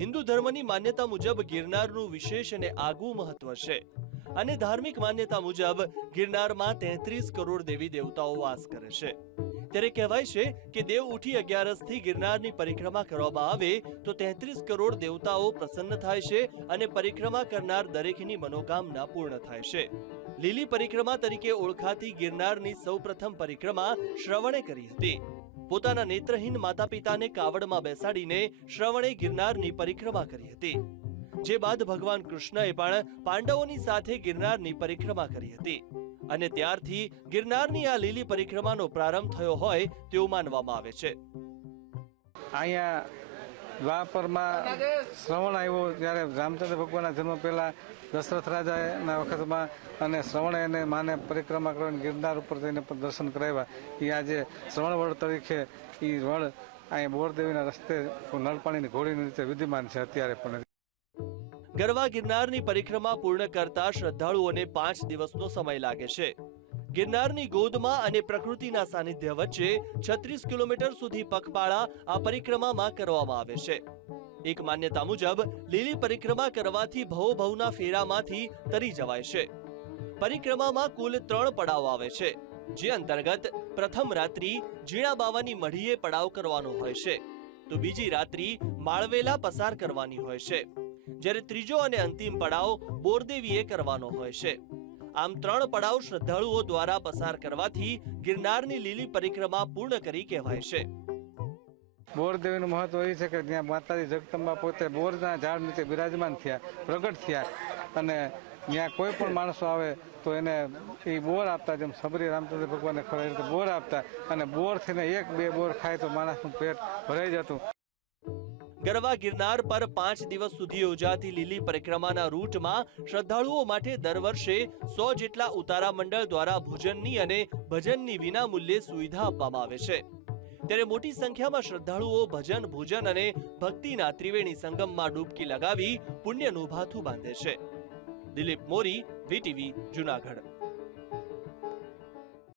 હિન્દુ ધર્મની માન્યતા મુજબ ગિરનારનું વિશેષ અને આગવું મહત્વ છે. અને ધાર્મિક માન્યતા મુજબ ગિરનારમાં તેત્રીસ કરોડ દેવી દેવતાઓ વાસ કરે છે. ત્યારે કહેવાય છે કે દેવ ઉઠી અગિયારસથી ગિરનારની પરિક્રમા કરવામાં આવે તો તેત્રીસ કરોડ દેવતાઓ પ્રસન્ન થાય છે અને પરિક્રમા કરનાર દરેકની મનોકામના પૂર્ણ થાય છે. લીલી પરિક્રમા તરીકે ઓળખાતી ગિરનારની સૌપ્રથમ પરિક્રમા શ્રવણે કરી હતી. પોતાના નેત્રહીન માતા પિતાને કાવડમાં બેસાડીને શ્રવણે ગિરનારની પરિક્રમા કરી હતી. જે બાદ ભગવાન કૃષ્ણએ પણ પાંડવોની સાથે ગિરનારની પરિક્રમા કરી હતી. અને ત્યારથી ગિરનારની આ લીલી પરિક્રમાનો પ્રારંભ થયો હોય તેવું માનવામાં આવે છે. અહીંયા દ્વાપરમાં શ્રવણ આવ્યો જ્યારે રામચંદ્ર ભગવાનના જન્મ પહેલા દશરથ રાજાના વખતમાં અને શ્રવણે એને માને પરિક્રમા કરવાની ગિરનાર ઉપર જઈને પણ દર્શન કરાવ્યા. એ આજે શ્રવણ વડ તરીકે એ વડ અહીંયા બોરદેવીના રસ્તે નળપાણીની ઘોડીની રીતે વિદ્યમાન છે, અત્યારે પણ. ગરવા ગિરનારની પરિક્રમા પૂર્ણ કરતા શ્રદ્ધાળુઓને પાંચ દિવસનો સમય લાગે છે. ગિરનારની ગોદમાં અને પ્રકૃતિના સાનિધ્ય વચ્ચે છત્રીસ કિલોમીટર સુધી પગપાળા આ પરિક્રમામાં કરવામાં આવે છે. એક માન્યતા મુજબ, લીલી પરિક્રમા કરવાથી ભવભવના ફેરામાંથી તરી જવાય છે. પરિક્રમામાં કુલ ત્રણ પડાવ આવે છે, જે અંતર્ગત પ્રથમ રાત્રિ ઝીણા બાવાની મઢીએ પડાવ કરવાનો હોય છે, તો બીજી રાત્રિ માળવેલા પસાર કરવાની હોય છે, જ્યારે ત્રીજો અને અંતિમ પડાવ બોરદેવીએ કરવાનો હોય છે. આમ ત્રણ પડાવ શ્રદ્ધાળુઓ દ્વારા પસાર કરવાથી ગિરનારની લીલી પરિક્રમા પૂર્ણ કરી કહેવાય છે. બોરદેવીનું મહત્વ એ છે કે જ્યાં માતાજી જગદંબા પોતે બોરના ઝાડ નીચે બિરાજમાન થયા, પ્રગટ થયા અને ત્યાં કોઈ પણ માણસો આવે તો એને એ બોર આપતા, જેમ સબરી રામચંદ્ર ભગવાનને ખબર બોર આપતા અને બોર થઈને એક બે બોર ખાય તો માણસનું પેટ ભરાઈ જતું. ગરવા ગિરનાર પર પાંચ દિવસ સુધી યોજાતી લીલી પરિક્રમાના રૂટમાં શ્રદ્ધાળુઓ માટે દર વર્ષે સો જેટલા ઉતારા મંડળ દ્વારા ભોજનની અને ભજનની વિનામૂલ્યે સુવિધા આપવામાં આવે છે. ત્યારે મોટી સંખ્યામાં શ્રદ્ધાળુઓ ભજન, ભોજન અને ભક્તિના ત્રિવેણી સંગમમાં ડૂબકી લગાવી પુણ્યનું ભાથું બાંધે છે. દિલીપ મોરી, વીટીવી, જુનાગઢ.